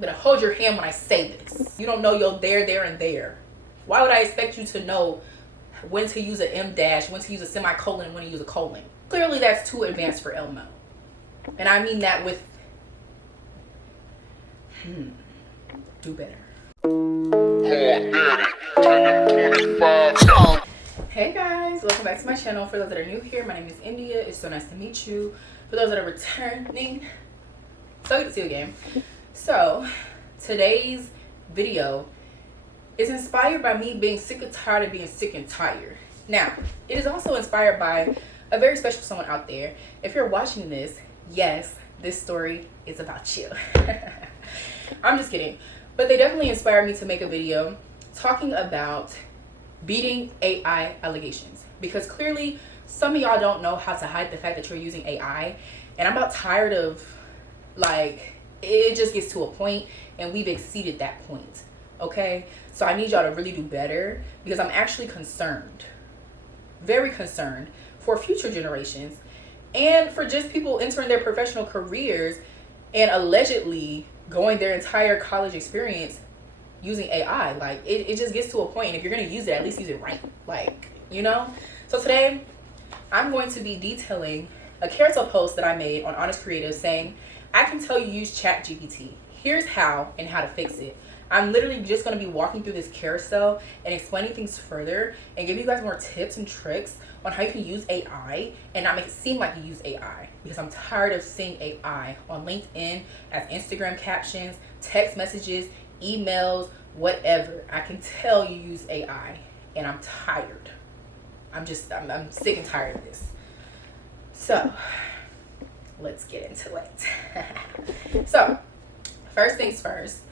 I'm gonna hold your hand when I say this. You don't know your there, and there. Why would I expect you to know when to use an M dash, when to use a semicolon, and when to use a colon? Clearly that's too advanced for Elmo. And I mean that with do better. Hey guys, welcome back to my channel. For those that are new here, my name is India. It's so nice to meet you. For those that are returning, so good to see you again. So today's video is inspired by me being sick and tired of being sick and tired. Now, it is also inspired by a very special someone out there. If you're watching this, yes, this story is about you. I'm just kidding. But they definitely inspired me to make a video talking about beating AI allegations. Because clearly, some of y'all don't know how to hide the fact that you're using AI. And I'm about tired of, like, it just gets to a point and we've exceeded that point. Okay? So I need y'all to really do better because I'm actually concerned. Very concerned for future generations and for just people entering their professional careers and allegedly going their entire college experience using AI. Like, it just gets to a point, and if you're going to use it, at least use it right. Like, you know? So today, I'm going to be detailing a carousel post that I made on ANITS Creative saying, I can tell you use ChatGPT. Here's how and how to fix it. I'm literally just going to be walking through this carousel and explaining things further and give you guys more tips and tricks on how you can use AI and not make it seem like you use AI, because I'm tired of seeing AI on LinkedIn as Instagram captions, text messages, emails, whatever. I can tell you use AI and I'm tired. I'm sick and tired of this. So let's get into it. So first things first,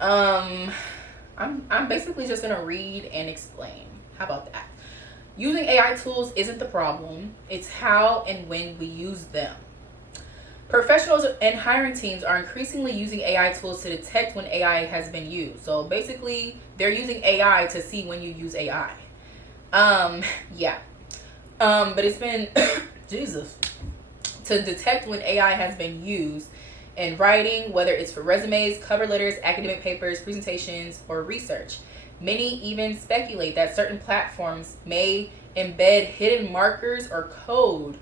I'm basically just gonna read and explain. How about that? Using AI tools isn't the problem, it's how and when we use them. Professionals and hiring teams are increasingly using AI tools to detect when AI has been used. So basically, they're using AI to see when you use AI. Yeah. But it's been, Jesus, to detect when AI has been used in writing, whether it's for resumes, cover letters, academic papers, presentations, or research. Many even speculate that certain platforms may embed hidden markers or code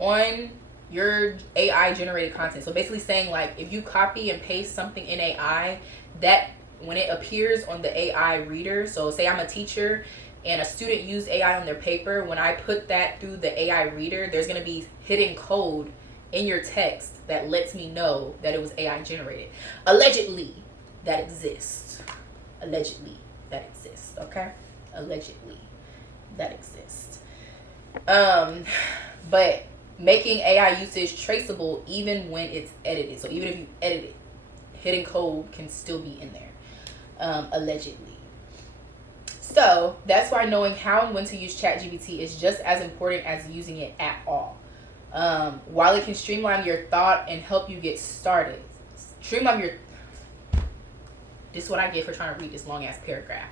on your AI generated content. So basically saying, like, if you copy and paste something in AI, that when it appears on the AI reader, so say I'm a teacher and a student used AI on their paper, when I put that through the AI reader, there's going to be hidden code in your text that lets me know that it was AI generated. Allegedly, that exists. Allegedly, that exists. Okay? Allegedly, that exists. But making AI usage traceable even when it's edited. So even if you edit it, hidden code can still be in there. Allegedly. So that's why knowing how and when to use ChatGPT is just as important as using it at all. While it can streamline your thought and help you get started. This is what I get for trying to read this long ass paragraph.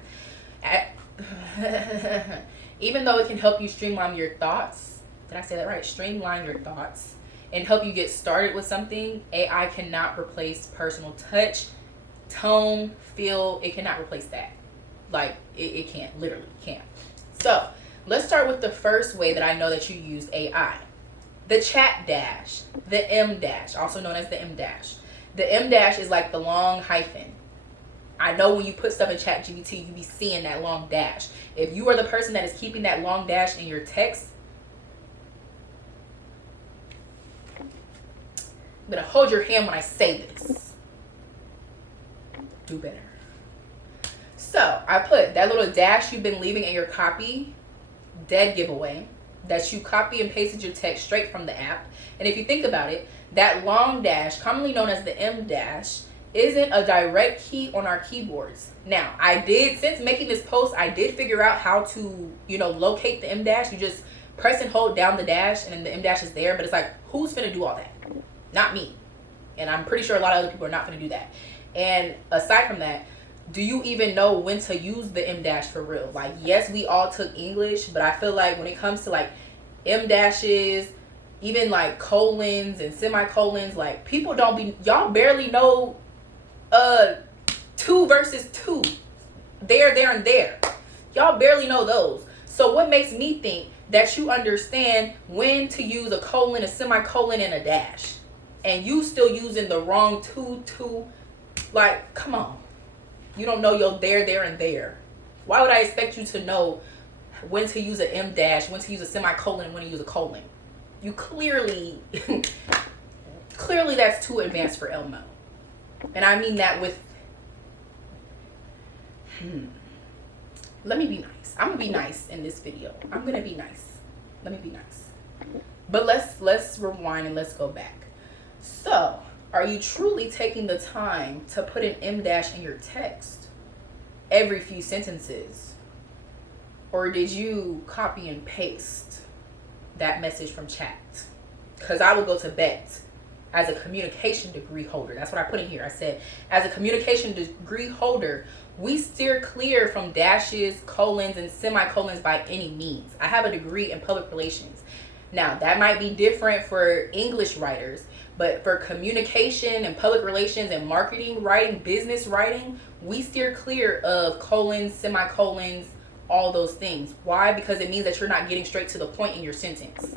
Even though it can help you streamline your thoughts, did I say that right? Streamline your thoughts and help you get started with something, AI cannot replace personal touch, tone, feel. It cannot replace that. Like, it can't, literally can't. So let's start with the first way that I know that you use AI. The chat dash, the M dash, also known as the M dash. The M dash is like the long hyphen. I know when you put stuff in ChatGPT, you be seeing that long dash. If you are the person that is keeping that long dash in your text, I'm gonna hold your hand when I say this. Do better. So I put that little dash you've been leaving in your copy, dead giveaway, that you copy and pasted your text straight from the app. And if you think about it, that long dash, commonly known as the M dash, isn't a direct key on our keyboards. Now, since making this post, I did figure out how to, locate the M dash. You just press and hold down the dash and then the M dash is there. But it's like, who's gonna do all that? Not me. And I'm pretty sure a lot of other people are not gonna do that. And aside from that, do you even know when to use the M dash for real? Like, yes, we all took English, but I feel like when it comes to like M dashes, even like colons and semicolons, like people y'all barely know two versus two. There, and there. Y'all barely know those. So what makes me think that you understand when to use a colon, a semicolon, and a dash, and you still using the wrong two? Like, come on. You don't know your there, and there. Why would I expect you to know when to use an M dash, when to use a semicolon, and when to use a colon? You clearly that's too advanced for Elmo. And I mean that with, let me be nice. I'm gonna be nice in this video. I'm gonna be nice. Let me be nice. But let's rewind and let's go back. So, are you truly taking the time to put an M dash in your text every few sentences? Or did you copy and paste that message from chat? Because I would go to bet as a communication degree holder. That's what I put in here. I said, as a communication degree holder, we steer clear from dashes, colons, and semicolons by any means. I have a degree in public relations. Now, that might be different for English writers, but for communication and public relations and marketing writing, business writing, we steer clear of colons, semicolons, all those things. Why? Because it means that you're not getting straight to the point in your sentence.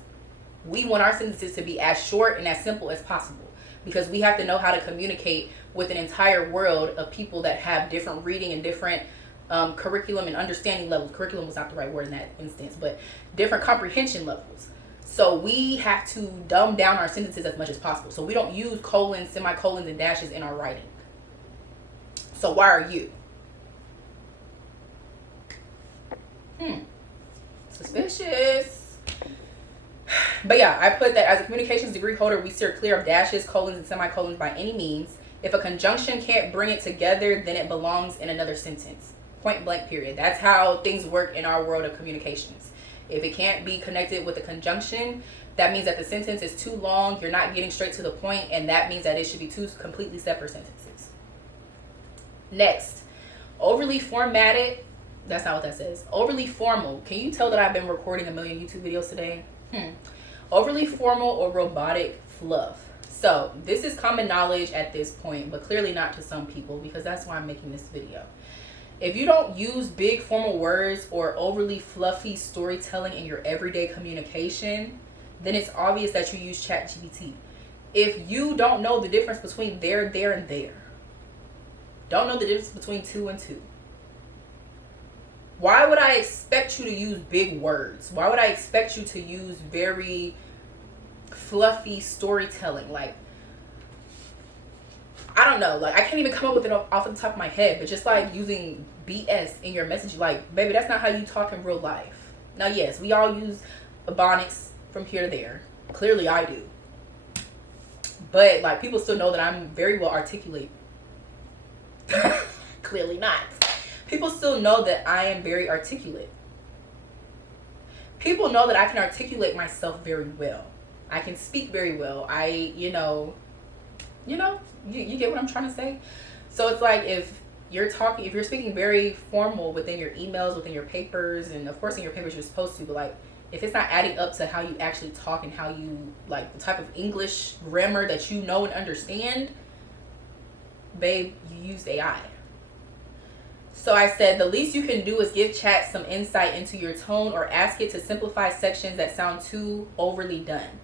We want our sentences to be as short and as simple as possible, because we have to know how to communicate with an entire world of people that have different reading and different curriculum and understanding levels. Curriculum was not the right word in that instance, but different comprehension levels. So we have to dumb down our sentences as much as possible. So we don't use colons, semicolons, and dashes in our writing. So why are you? Suspicious. But yeah, I put that as a communications degree holder, we steer clear of dashes, colons, and semicolons by any means. If a conjunction can't bring it together, then it belongs in another sentence. Point blank, period. That's how things work in our world of communications. If it can't be connected with a conjunction, that means that the sentence is too long, you're not getting straight to the point, and that means that it should be two completely separate sentences. Next, overly formatted. That's not what that says. Overly formal. Can you tell that I've been recording a million YouTube videos today? Overly formal or robotic fluff. So this is common knowledge at this point, but clearly not to some people, because that's why I'm making this video. If you don't use big formal words or overly fluffy storytelling in your everyday communication, then it's obvious that you use ChatGPT. If you don't know the difference between there, and there, don't know the difference between two and two, why would I expect you to use big words? Why would I expect you to use very fluffy storytelling? Like, I don't know. Like, I can't even come up with it off the top of my head, but just like using BS in your message, like, baby, that's not how you talk in real life. Now, yes, we all use ebonics from here to there. Clearly, I do. But, like, people still know that I'm very well articulate. Clearly not. People still know that I am very articulate. People know that I can articulate myself very well. I can speak very well. You get what I'm trying to say? So it's like, if you're speaking very formal within your emails, within your papers, and of course in your papers you're supposed to, but like, if it's not adding up to how you actually talk and how you, like, the type of English grammar that you know and understand, babe, you used AI. So I said, the least you can do is give chat some insight into your tone, or ask it to simplify sections that sound too overly done.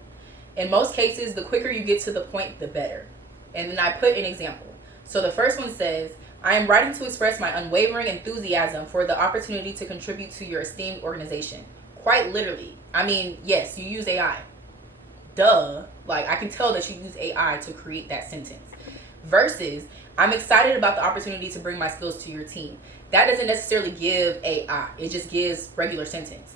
In most cases, the quicker you get to the point, the better. And then I put an example. So the first one says, I am writing to express my unwavering enthusiasm for the opportunity to contribute to your esteemed organization. Quite literally. I mean, yes, you use AI. Duh. Like, I can tell that you use AI to create that sentence. Versus, I'm excited about the opportunity to bring my skills to your team. That doesn't necessarily give AI. It just gives regular sentence.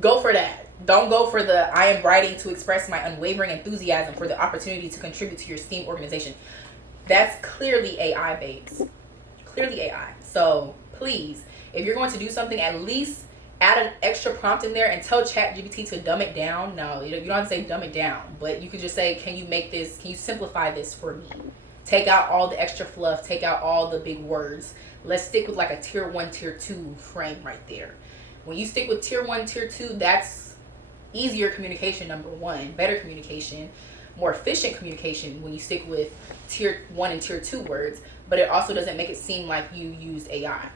Go for that. Don't go for the, I am writing to express my unwavering enthusiasm for the opportunity to contribute to your STEAM organization. That's clearly AI, babes. Clearly AI. So please, if you're going to do something, at least add an extra prompt in there and tell ChatGPT to dumb it down. No, you don't have to say dumb it down, but you could just say, can you simplify this for me? Take out all the extra fluff, take out all the big words. Let's stick with like a tier 1, tier 2 frame right there. When you stick with tier 1, tier 2, that's easier communication, number one, better communication. more efficient communication when you stick with tier 1 and tier 2 words, but it also doesn't make it seem like you used AI.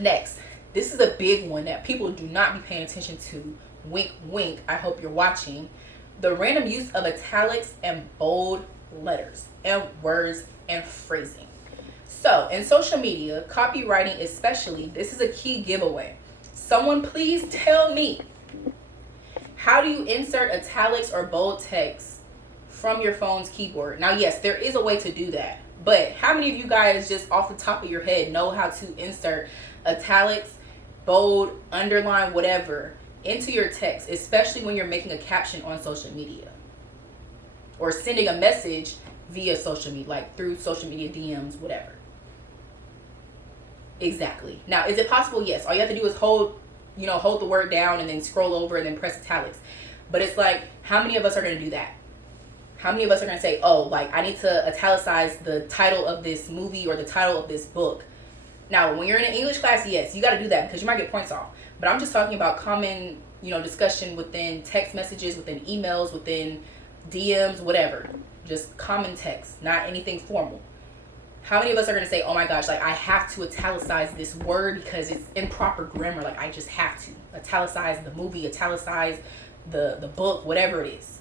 Next, this is a big one that people do not be paying attention to. Wink, wink, I hope you're watching. The random use of italics and bold letters and words and phrasing. So, in social media, copywriting especially, this is a key giveaway. Someone please tell me, how do you insert italics or bold text from your phone's keyboard? Now, yes, there is a way to do that, but how many of you guys just off the top of your head know how to insert italics, bold, underline, whatever into your text, especially when you're making a caption on social media or sending a message via social media, like through social media DMs, whatever? Exactly. Now, is it possible? Yes. All you have to do is hold the word down and then scroll over and then press italics. But it's like, how many of us are going to do that? How many of us are going to say, oh, like, I need to italicize the title of this movie or the title of this book? Now, when you're in an English class, yes, you got to do that because you might get points off. But I'm just talking about common, discussion within text messages, within emails, within DMs, whatever. Just common text, not anything formal. How many of us are going to say, oh my gosh, like, I have to italicize this word because it's improper grammar. Like, I just have to italicize the movie, italicize the book, whatever it is.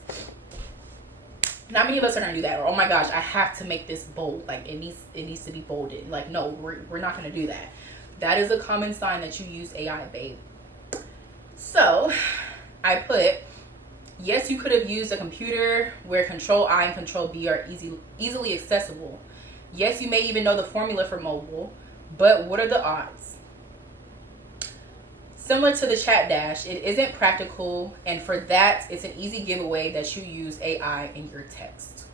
Not many of us are going to do that. Or, oh my gosh, I have to make this bold. Like, it needs to be bolded. Like, no, we're not going to do that. That is a common sign that you use AI, babe. So, I put, yes, you could have used a computer where Control-I and Control-B are easily accessible. Yes, you may even know the formula for mobile, but what are the odds? Similar to the chat dash, it isn't practical, and for that, it's an easy giveaway that you use AI in your text.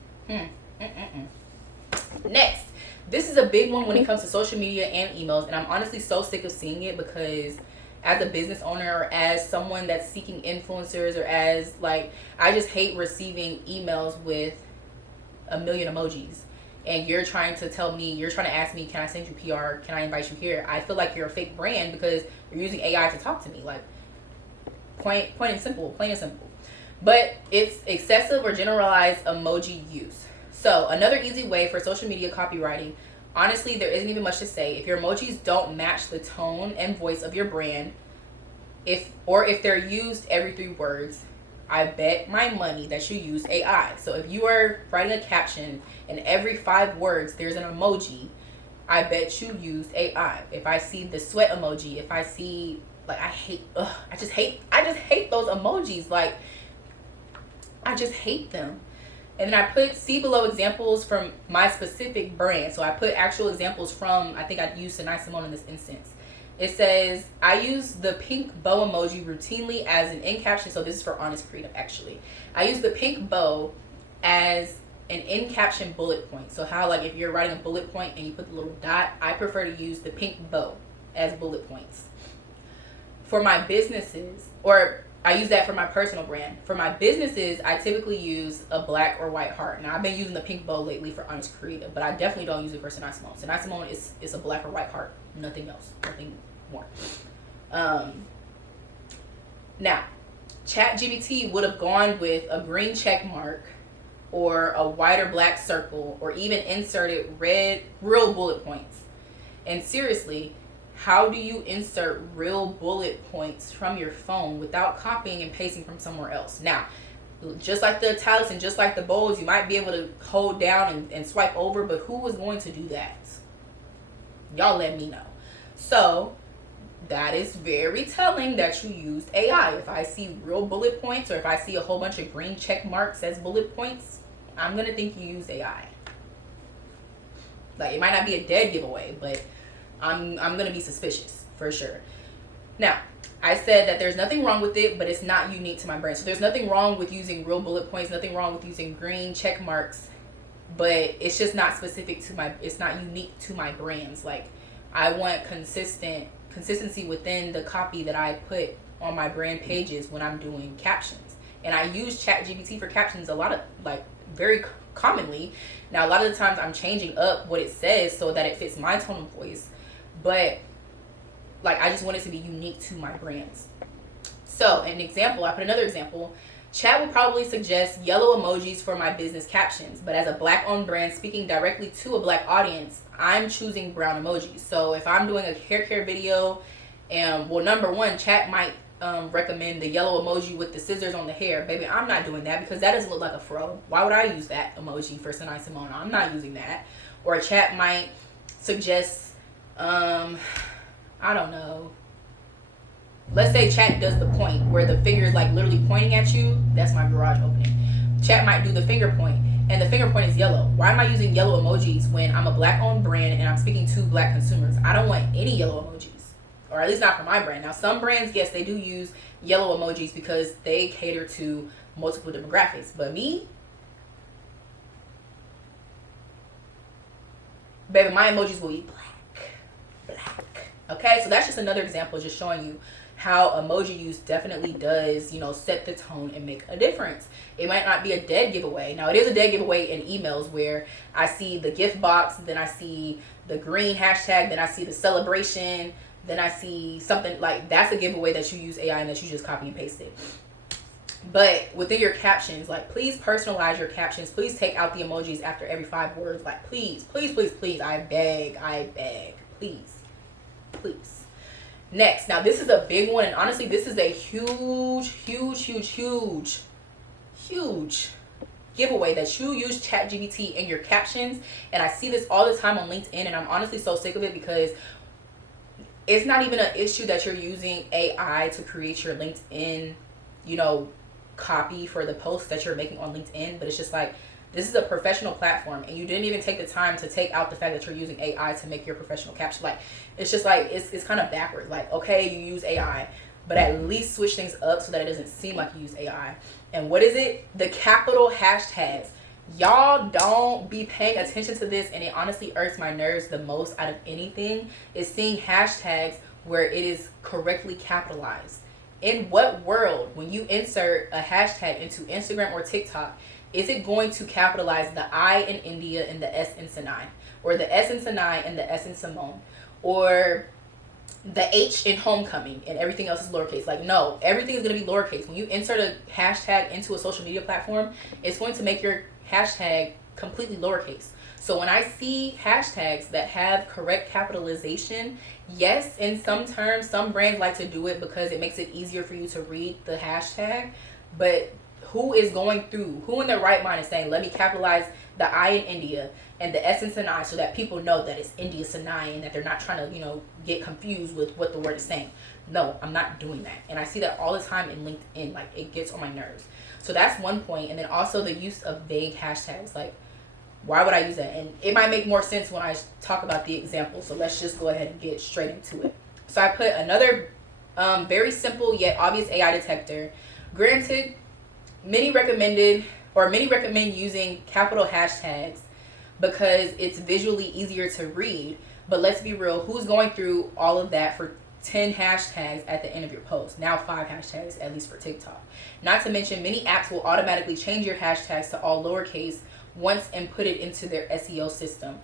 Next, this is a big one when it comes to social media and emails, and I'm honestly so sick of seeing it because as a business owner or as someone that's seeking influencers or as, like, I just hate receiving emails with a million emojis. And you're trying to ask me, can I send you PR? Can I invite you here? I feel like you're a fake brand because you're using AI to talk to me. Like, plain and simple. But it's excessive or generalized emoji use. So another easy way for social media copywriting, honestly, there isn't even much to say. If your emojis don't match the tone and voice of your brand, if they're used every 3 words, I bet my money that you use AI. So if you are writing a caption and every 5 words there's an emoji, I bet you used AI. If I see the sweat emoji, if I see, like, I just hate those emojis. Like, I just hate them. And then I put, see below examples from my specific brand. So I put actual examples from, I think I used Symone in this instance. It says, I use the pink bow emoji routinely as an in caption. So this is for ANITS Creative, actually. I use the pink bow as an in caption bullet point. So how, like, if you're writing a bullet point and you put the little dot, I prefer to use the pink bow as bullet points. For my businesses, or I use that for my personal brand. For my businesses, I typically use a black or white heart. Now, I've been using the pink bow lately for ANITS Creative, but I definitely don't use it for Symone. Symone is a black or white heart. Nothing else. Nothing more. Now, ChatGPT would have gone with a green check mark or a white or black circle, or even inserted real bullet points. And seriously, how do you insert real bullet points from your phone without copying and pasting from somewhere else? Now, just like the italics and just like the bolds, you might be able to hold down and swipe over, but who is going to do that? Y'all let me know. So that is very telling that you used AI. If I see real bullet points, or if I see a whole bunch of green check marks as bullet points, I'm gonna think you use AI. Like, it might not be a dead giveaway, but I'm gonna be suspicious for sure. Now, I said that there's nothing wrong with it, but it's not unique to my brand. So there's nothing wrong with using real bullet points, nothing wrong with using green check marks, but it's just not specific to it's not unique to my brands. Like, I want consistency within the copy that I put on my brand pages when I'm doing captions. And I use ChatGPT for captions a lot of, like, very commonly. Now, a lot of the times I'm changing up what it says so that it fits my tone of voice, but, like, I just want it to be unique to my brands. So an example, I put another example. Chat will probably suggest yellow emojis for my business captions, but as a Black-owned brand speaking directly to a Black audience, I'm choosing brown emojis. So if I'm doing a hair care video, and well, number one, chat might recommend the yellow emoji with the scissors on the hair. Baby, I'm not doing that because that doesn't look like a fro. Why would I use that emoji for Synai Symone? I'm not using that. Or a chat might suggest, I don't know. Let's say chat does the point where the finger is like literally pointing at you. That's my garage opening. Chat might do the finger point, and the finger point is yellow. Why am I using yellow emojis when I'm a Black-owned brand and I'm speaking to Black consumers? I don't want any yellow emojis. Or at least not for my brand. Now, some brands, yes, they do use yellow emojis because they cater to multiple demographics. But me, baby, my emojis will be black. Okay, so that's just another example, just showing you how emoji use definitely does, you know, set the tone and make a difference. It might not be a dead giveaway. Now, it is a dead giveaway in emails where I see the gift box, then I see the green hashtag, then I see the celebration, then I see something like that's a giveaway that you use AI and that you just copy and paste it. But within your captions, like, please personalize your captions. Please take out the emojis after every 5 words. Like, please, please, please, please. I beg. Please, please. Next, now this is a big one, and honestly, this is a huge giveaway that you use ChatGPT in your captions. And I see this all the time on LinkedIn, and I'm honestly so sick of it because it's not even an issue that you're using AI to create your LinkedIn, you know, copy for the posts that you're making on LinkedIn. But it's just like, this is a professional platform, and you didn't even take the time to take out the fact that you're using AI to make your professional caption. Like, it's just like, it's kind of backwards. Like, okay, you use AI, but at least switch things up so that it doesn't seem like you use AI. And what is it? The capital hashtags. Y'all don't be paying attention to this, and it honestly irks my nerves the most out of anything is seeing hashtags where it is correctly capitalized. In what world, when you insert a hashtag into Instagram or TikTok, is it going to capitalize the I in India and the S in Synai, or the S in Synai and the S in Symone, or the H in homecoming and everything else is lowercase? Like, no, everything is going to be lowercase. When you insert a hashtag into a social media platform, it's going to make your hashtag completely lowercase. So when I see hashtags that have correct capitalization, yes, in some terms, some brands like to do it because it makes it easier for you to read the hashtag. But who in their right mind is saying, let me capitalize the I in India and the S in Synai so that people know that it's India Synai and that they're not trying to, you know, get confused with what the word is saying? No, I'm not doing that. And I see that all the time in LinkedIn. Like, it gets on my nerves. So that's one point. And then also the use of vague hashtags. Like, why would I use that? And it might make more sense when I talk about the example. So let's just go ahead and get straight into it. So I put another very simple yet obvious AI detector. Granted, many recommend using capital hashtags because it's visually easier to read. But let's be real, who's going through all of that for 10 hashtags at the end of your post? Now 5 hashtags, at least for TikTok. Not to mention, many apps will automatically change your hashtags to all lowercase once inputted into their SEO system.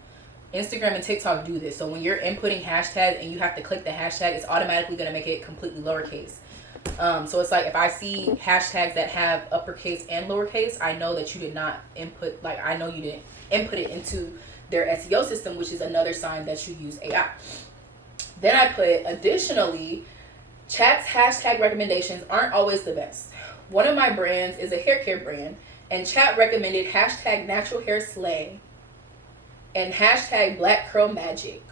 Instagram and TikTok do this. So when you're inputting hashtags and you have to click the hashtag, it's automatically going to make it completely lowercase. So it's like, if I see hashtags that have uppercase and lowercase, I know that you did not input, like, I know you didn't input it into their SEO system, which is another sign that you use AI. Then I put, additionally, chat's hashtag recommendations aren't always the best. One of my brands is a hair care brand, and chat recommended hashtag natural hair slay and hashtag black curl magic.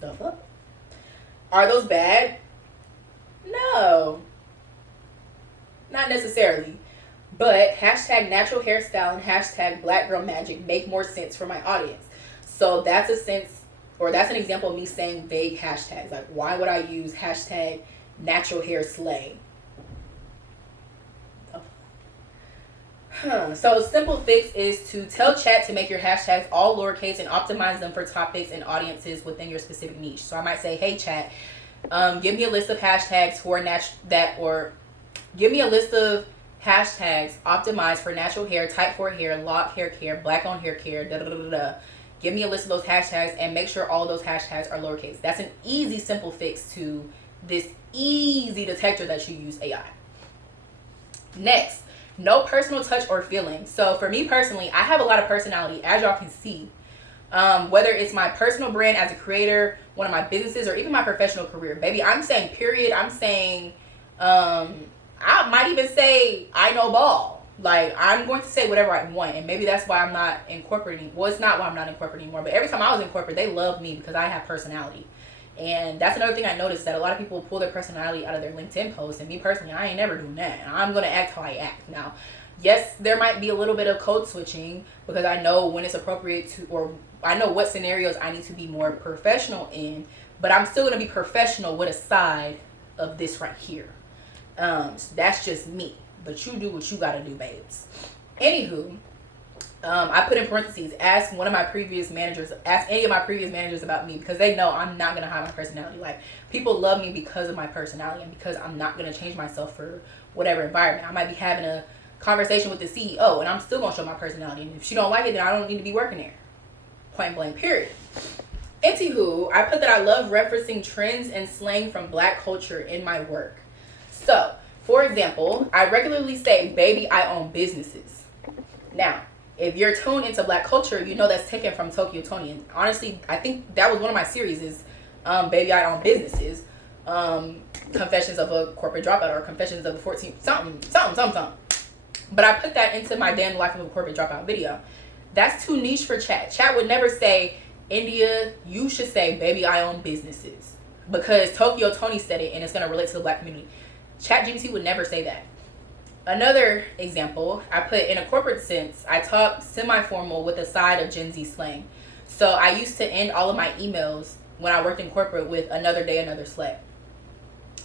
The fuck? Are those bad? No, not necessarily. But hashtag natural hairstyle and hashtag black girl magic make more sense for my audience. So that's an example of me saying vague hashtags. Like, why would I use hashtag natural hair slay? So a simple fix is to tell chat to make your hashtags all lowercase and optimize them for topics and audiences within your specific niche. So I might say, hey chat, give me a list of hashtags for give me a list of hashtags optimized for natural hair, type 4 hair, lock hair care, black on hair care, da da da da. Give me a list of those hashtags and make sure all those hashtags are lowercase. That's an easy, simple fix to this easy detector that you use AI. Next, no personal touch or feeling. So for me personally, I have a lot of personality, as y'all can see. Whether it's my personal brand as a creator, one of my businesses, or even my professional career. Baby, I'm saying period. I'm saying, I might even say I know ball. Like, I'm going to say whatever I want. And maybe that's why I'm not in corporate anymore. Well, it's not why I'm not in corporate anymore. But every time I was in corporate, they loved me because I have personality. And that's another thing I noticed, that a lot of people pull their personality out of their LinkedIn posts. And me personally, I ain't never doing that. And I'm going to act how I act. Now, yes, there might be a little bit of code switching because I know when it's appropriate to, or I know what scenarios I need to be more professional in. But I'm still going to be professional with a side of this right here. So that's just me. But you do what you got to do, babes. Anywho, I put in parentheses, ask any of my previous managers about me, because they know I'm not going to hide my personality. Like, people love me because of my personality and because I'm not going to change myself for whatever environment. I might be having a conversation with the CEO and I'm still going to show my personality. And if she don't like it, then I don't need to be working there. Point blank, period. Anywho, I put that I love referencing trends and slang from Black culture in my work. So, for example, I regularly say, baby, I own businesses. Now, if you're tuned into Black culture, you know that's taken from Tokyo Tony. And honestly, I think that was one of my series is Baby, I Own Businesses. Confessions of a Corporate Dropout, or Confessions of a 14, something. But I put that into my Day in the Life of a Corporate Dropout video. That's too niche for chat. Chat would never say, India, you should say, baby, I own businesses. Because Tokyo Tony said it and it's going to relate to the Black community. ChatGPT would never say that. Another example, I put in a corporate sense, I talk semi-formal with a side of Gen Z slang. So I used to end all of my emails when I worked in corporate with another day, another slay.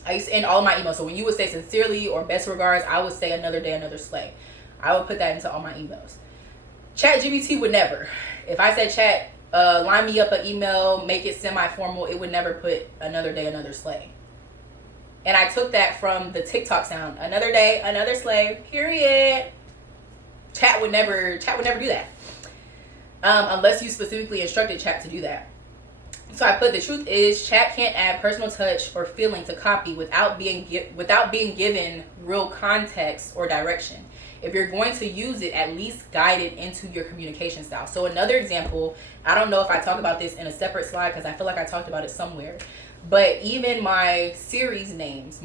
I used to end all of my emails. So when you would say sincerely or best regards, I would say another day, another slay. I would put that into all my emails. ChatGPT would never. If I said chat, line me up an email, make it semi-formal, it would never put another day, another slay. And I took that from the TikTok sound. Another day, another slave, period. Chat would never do that. Unless you specifically instructed chat to do that. So I put, the truth is, chat can't add personal touch or feeling to copy without being given real context or direction. If you're going to use it, at least guide it into your communication style. So another example, I don't know if I talk about this in a separate slide because I feel like I talked about it somewhere. But even my series names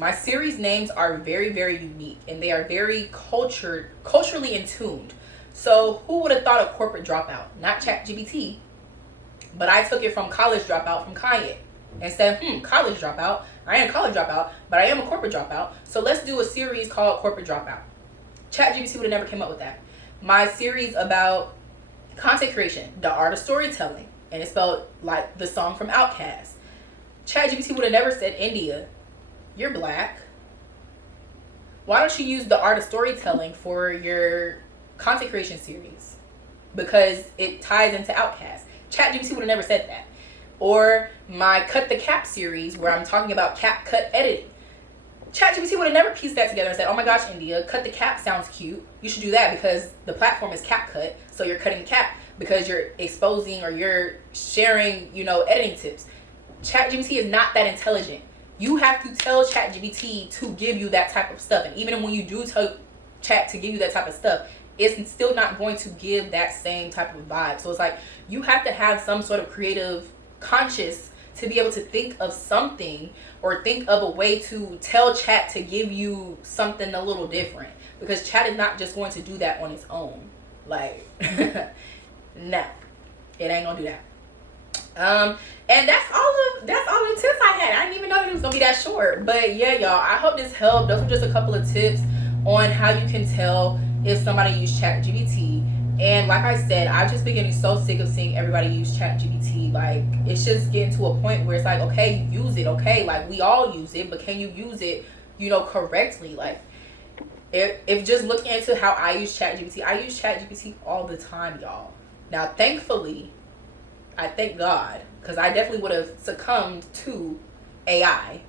are very, very unique, and they are very culturally in tuned. So who would have thought of Corporate Dropout? Not ChatGPT, but I took it from College Dropout from Kanye and said, college dropout. I ain't a college dropout, but I am a corporate dropout. So let's do a series called Corporate Dropout. ChatGPT would have never came up with that. My series about content creation, the art of storytelling, and it's spelled like the song from Outkast. ChatGPT would have never said, India, you're Black. Why don't you use the art of storytelling for your content creation series? Because it ties into Outkast. ChatGPT would have never said that. Or my Cut the Cap series where I'm talking about cap cut editing. ChatGPT would have never pieced that together and said, oh my gosh, India, cut the cap sounds cute. You should do that because the platform is CapCut. So you're cutting the cap because you're exposing or you're sharing, editing tips. ChatGPT is not that intelligent. You have to tell ChatGPT to give you that type of stuff. And even when you do tell Chat to give you that type of stuff, it's still not going to give that same type of vibe. So it's like you have to have some sort of creative conscious to be able to think of something or think of a way to tell Chat to give you something a little different. Because Chat is not just going to do that on its own. Like, no, it ain't gonna do that. And that's all the tips I had. I didn't even know that it was gonna be that short. But yeah, y'all, I hope this helped. Those were just a couple of tips on how you can tell if somebody used ChatGPT. And like I said, I've just been getting so sick of seeing everybody use ChatGPT. Like, it's just getting to a point where it's like, okay, you use it, okay, like we all use it, but can you use it, correctly? Like, if just looking into how I use ChatGPT, I use ChatGPT all the time, y'all. Now, thankfully, I thank God, because I definitely would have succumbed to AI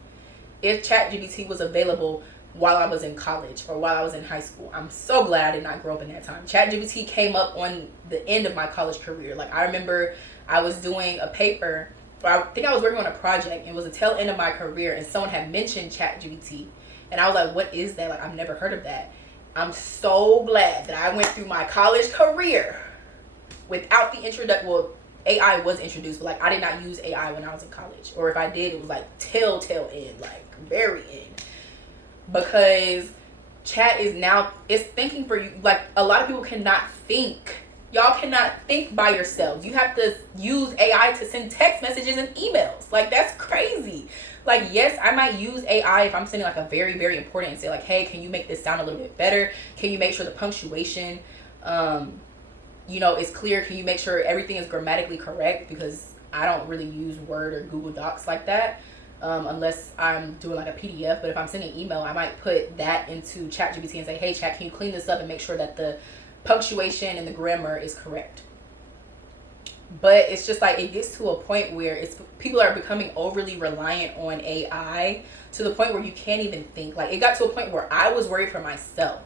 if ChatGPT was available while I was in college or while I was in high school. I'm so glad I did not grow up in that time. ChatGPT came up on the end of my college career. Like, I remember I was doing a paper, or I think I was working on a project, and it was the tail end of my career, and someone had mentioned ChatGPT, and I was like, what is that? Like, I've never heard of that. I'm so glad that I went through my college career without the introduction. Well, AI was introduced, but like I did not use AI when I was in college, or if I did, it was like telltale end, like very end, because chat is now, it's thinking for you. Like a lot of people cannot think. Y'all cannot think by yourselves. You have to use AI to send text messages and emails. Like that's crazy. Like, yes, I might use AI if I'm sending like a very, very important and say like, hey, can you make this sound a little bit better? Can you make sure the punctuation, you know, is clear? Can you make sure everything is grammatically correct? Because I don't really use Word or Google Docs like that, unless I'm doing like a PDF. But if I'm sending an email, I might put that into ChatGPT and say, hey, chat, can you clean this up and make sure that the punctuation and the grammar is correct? But it's just like, it gets to a point where people are becoming overly reliant on AI to the point where you can't even think. Like it got to a point where I was worried for myself,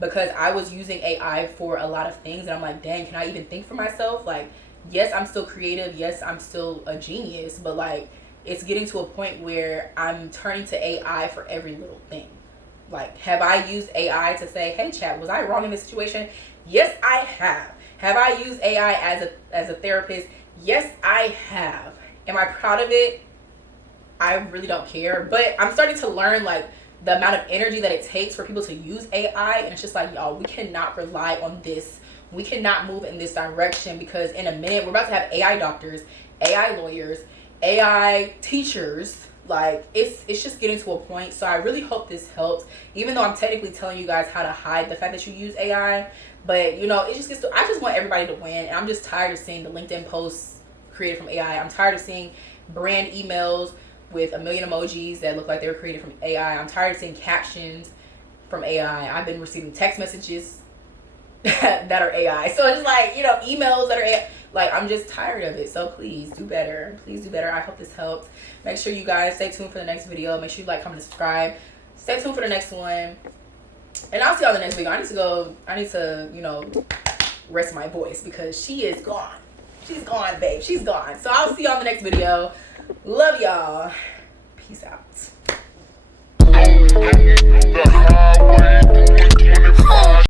because I was using AI for a lot of things, and I'm like, dang, can I even think for myself? Like, yes, I'm still creative, yes, I'm still a genius, but like it's getting to a point where I'm turning to AI for every little thing. Like, have I used AI to say, hey chat, was I wrong in this situation? Yes, I have. Have I used AI as a therapist? Yes, I have. Am I proud of it? I really don't care. But I'm starting to learn like the amount of energy that it takes for people to use AI, and it's just like, y'all, we cannot rely on this. We cannot move in this direction, because in a minute we're about to have AI doctors, AI lawyers, AI teachers. Like it's just getting to a point. So I really hope this helps, even though I'm technically telling you guys how to hide the fact that you use AI. But you know, it just gets to, I just want everybody to win, and I'm just tired of seeing the LinkedIn posts created from AI. I'm tired of seeing brand emails with a million emojis that look like they were created from AI. I'm tired of seeing captions from AI. I've been receiving text messages that are AI. So it's like, you know, emails that are AI. Like, I'm just tired of it. So please do better. Please do better. I hope this helps. Make sure you guys stay tuned for the next video. Make sure you like, comment, and subscribe. Stay tuned for the next one. And I'll see y'all in the next video. I need to, you know, rest my voice, because she is gone. She's gone, babe. She's gone. So I'll see y'all in the next video. Love y'all. Peace out. The highway.